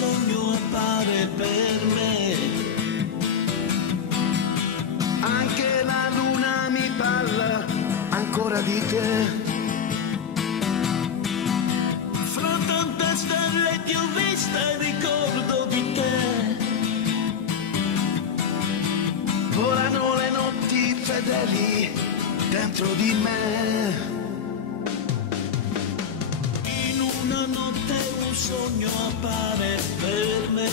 sogno appare per me. Anche la luna mi parla ancora di te. Fra tante stelle ti ho vista e ricordo di te. Volano le notti fedeli dentro di me. In una notte un sogno appare per me.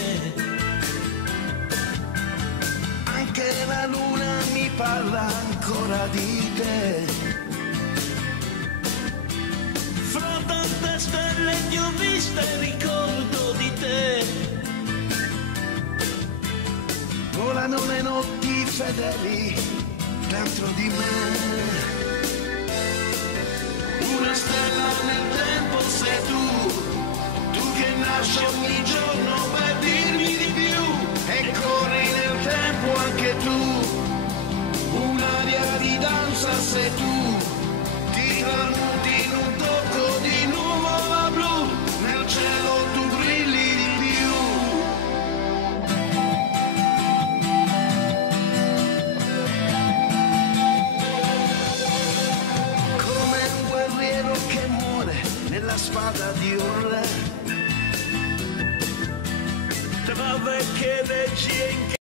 Anche la luna mi parla ancora di te. Fra tante stelle ti ho vista e ricordo di te. Volano le notti fedeli dentro di me. Una stella nel tempo sei tu che nasci ogni giorno per dirmi di più. E corri nel tempo anche tu, un'aria di danza sei tu, ti tramuti in un tocco di nuvola blu, nel cielo tu brilli di più. Come un guerriero che muore nella spada di un re. Tra vecchie leggi e